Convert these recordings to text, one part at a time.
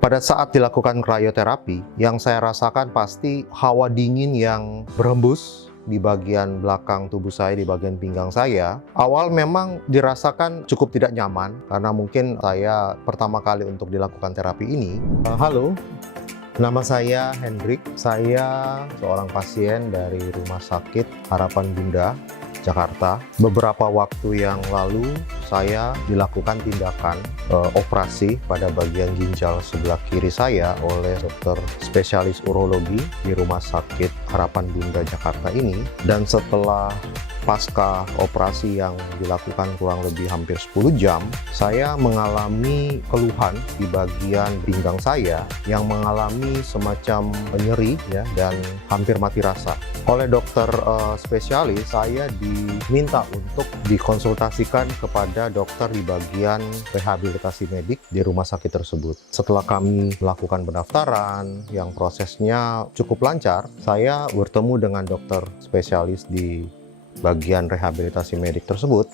Pada saat dilakukan krioterapi, yang saya rasakan pasti hawa dingin yang berhembus di bagian belakang tubuh saya, di bagian pinggang saya. Awal memang dirasakan cukup tidak nyaman, karena mungkin saya pertama kali untuk dilakukan terapi ini. Halo, nama saya Hendrik. Saya seorang pasien dari Rumah Sakit Harapan Bunda, Jakarta. Beberapa waktu yang lalu saya dilakukan tindakan operasi pada bagian ginjal sebelah kiri saya oleh dokter spesialis urologi di Rumah Sakit Harapan Bunda Jakarta ini. Dan setelah pasca operasi yang dilakukan kurang lebih hampir 10 jam, saya mengalami keluhan di bagian pinggang saya yang mengalami semacam nyeri ya, dan hampir mati rasa. Oleh dokter spesialis, saya diminta untuk dikonsultasikan kepada dokter di bagian rehabilitasi medik di rumah sakit tersebut. Setelah kami melakukan pendaftaran yang prosesnya cukup lancar, saya bertemu dengan dokter spesialis di bagian rehabilitasi medik tersebut,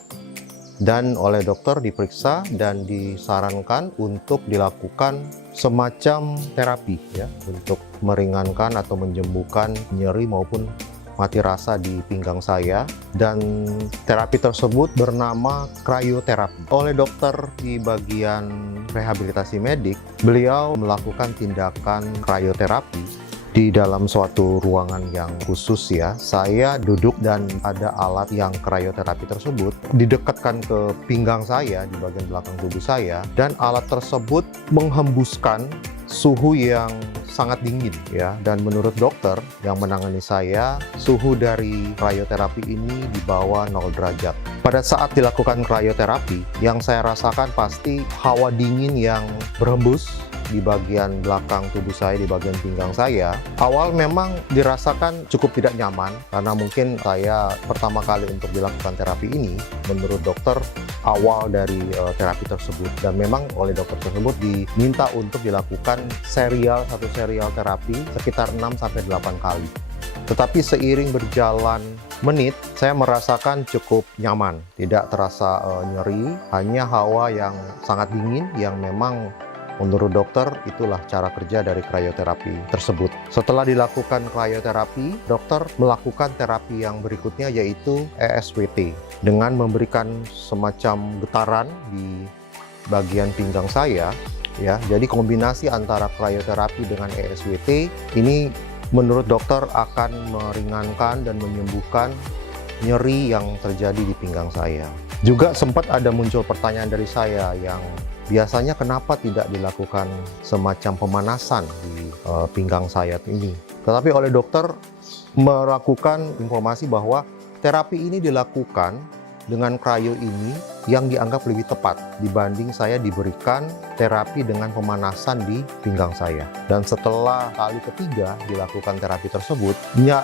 dan oleh dokter diperiksa dan disarankan untuk dilakukan semacam terapi ya, untuk meringankan atau menyembuhkan nyeri maupun mati rasa di pinggang saya. Dan terapi tersebut bernama krioterapi. Oleh dokter di bagian rehabilitasi medik, beliau melakukan tindakan krioterapi di dalam suatu ruangan yang khusus ya. Saya duduk dan ada alat yang krioterapi tersebut didekatkan ke pinggang saya di bagian belakang tubuh saya, dan alat tersebut menghembuskan suhu yang sangat dingin ya. Dan menurut dokter yang menangani saya, suhu dari krioterapi ini di bawah 0 derajat. Pada saat dilakukan krioterapi, yang saya rasakan pasti hawa dingin yang berhembus di bagian belakang tubuh saya, di bagian pinggang saya. Awal memang dirasakan cukup tidak nyaman, karena mungkin saya pertama kali untuk dilakukan terapi ini. Menurut dokter, awal dari terapi tersebut, dan memang oleh dokter tersebut diminta untuk dilakukan satu serial terapi sekitar 6-8 kali. Tetapi seiring berjalan menit, saya merasakan cukup nyaman, tidak terasa nyeri, hanya hawa yang sangat dingin yang memang menurut dokter itulah cara kerja dari krioterapi tersebut. Setelah dilakukan krioterapi, dokter melakukan terapi yang berikutnya, yaitu ESWT, dengan memberikan semacam getaran di bagian pinggang saya ya. Jadi kombinasi antara krioterapi dengan ESWT ini menurut dokter akan meringankan dan menyembuhkan nyeri yang terjadi di pinggang saya. Juga sempat ada muncul pertanyaan dari saya, yang biasanya kenapa tidak dilakukan semacam pemanasan di pinggang saya ini. Tetapi oleh dokter melakukan informasi bahwa terapi ini dilakukan dengan krio ini yang dianggap lebih tepat dibanding saya diberikan terapi dengan pemanasan di pinggang saya. Dan setelah kali ketiga dilakukan terapi tersebut,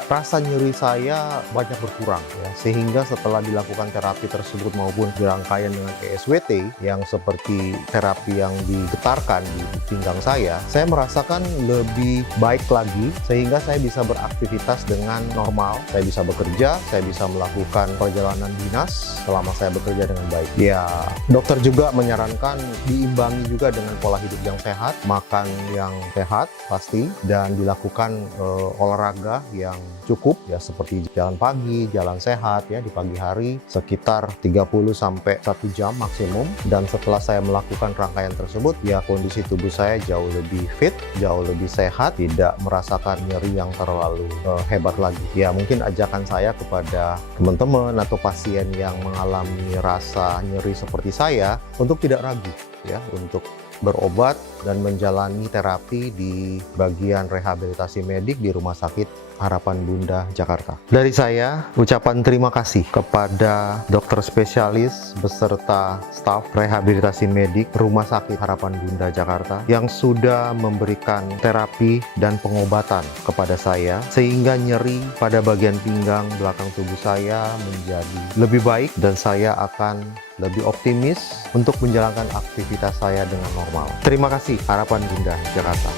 rasa nyeri saya banyak berkurang ya. Sehingga setelah dilakukan terapi tersebut maupun dirangkaian dengan ESWT yang seperti terapi yang digetarkan di pinggang saya merasakan lebih baik lagi, sehingga saya bisa beraktivitas dengan normal. Saya bisa bekerja, saya bisa melakukan perjalanan dinas selama saya bekerja dengan baik. Ya, dokter juga menyarankan diimbangi juga dengan pola hidup yang sehat, makan yang sehat pasti, dan dilakukan olahraga yang cukup ya, seperti jalan pagi, jalan sehat ya di pagi hari sekitar 30 sampai 1 jam maksimum. Dan setelah saya melakukan rangkaian tersebut ya, kondisi tubuh saya jauh lebih fit, jauh lebih sehat, tidak merasakan nyeri yang terlalu hebat lagi. Ya, mungkin ajakan saya kepada teman-teman atau pasien yang mengalami rasa nyeri seperti saya untuk tidak ragu ya, untuk berobat dan menjalani terapi di bagian rehabilitasi medik di Rumah Sakit Harapan Bunda, Jakarta. Dari saya, ucapan terima kasih kepada dokter spesialis beserta staf rehabilitasi medik Rumah Sakit Harapan Bunda, Jakarta, yang sudah memberikan terapi dan pengobatan kepada saya, sehingga nyeri pada bagian pinggang belakang tubuh saya menjadi lebih baik, dan saya akan lebih optimis untuk menjalankan aktivitas saya dengan normal. Terima kasih, Harapan Bunda, Jakarta.